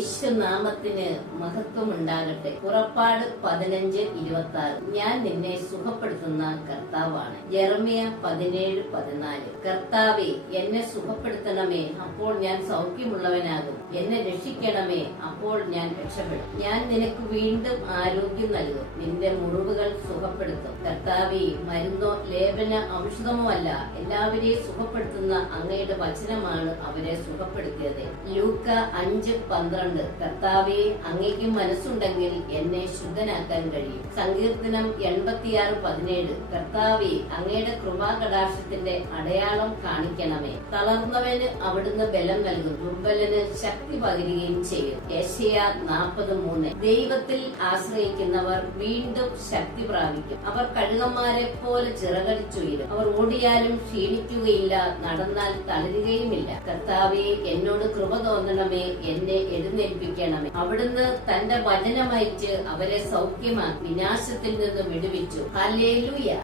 യേശുനാമത്തിന് മഹത്വമുണ്ടാകട്ടെ. പുറപ്പാട് 15:26. ഞാൻ നിന്നെ സുഖപ്പെടുത്തുന്ന കർത്താവാണ്. യെരമ്യാ 17:14. കർത്താവേ, എന്നെ സുഖപ്പെടുത്തണമേ, അപ്പോൾ ഞാൻ സൗഖ്യമുള്ളവനാകും. എന്നെ രക്ഷിക്കണമേ, അപ്പോൾ ഞാൻ രക്ഷപ്പെടും. ഞാൻ നിനക്ക് വീണ്ടും ആരോഗ്യം നൽകും, നിന്റെ മുറിവുകൾ സുഖപ്പെടുത്തും. കർത്താവേ, മരുന്നോ ലേപന ഔഷധമോ അല്ല, എല്ലാവരെയും സുഖപ്പെടുത്തുന്ന അങ്ങയുടെ വചനമാണ് അവരെ സുഖപ്പെടുത്തിയത്. ലൂക്ക 5:12. കർത്താവേ, അങ്ങയ്ക്ക് മനസ്സുണ്ടെങ്കിൽ എന്നെ ശുദ്ധനാക്കാൻ കഴിയും. സങ്കീർത്തനം 86:17. കർത്താവേ, അങ്ങയുടെ കൃപാകടാക്ഷത്തിന്റെ അടയാളം കാണിക്കണമേ. തളർന്നവന് അവിടുന്ന് ബലം നൽകും, ദുർബലന് ശക്തി പകരുകയും ചെയ്യും. യെശയ്യാ 40:3. ദൈവത്തിൽ ആശ്രയിക്കുന്നവർ വീണ്ടും ശക്തി പ്രാപിക്കും. അവർ കഴുകന്മാരെ പോലെ ചിറകടിച്ചുയരും. അവർ ഓടിയാലും ക്ഷീണിക്കുകയില്ല, നടന്നാൽ തളരുകയുമില്ല. കർത്താവേ, എന്നോട് കൃപ തോന്നണമേ, എന്നെ എഴുന്നേൽപ്പിക്കണമേ. അവിടുന്ന് തന്റെ വചനമയച്ച് അവരെ സൗഖ്യമാക്കി വിനാശത്തിൽ നിന്ന് വിടുവിച്ചു. ഹല്ലേലൂയ.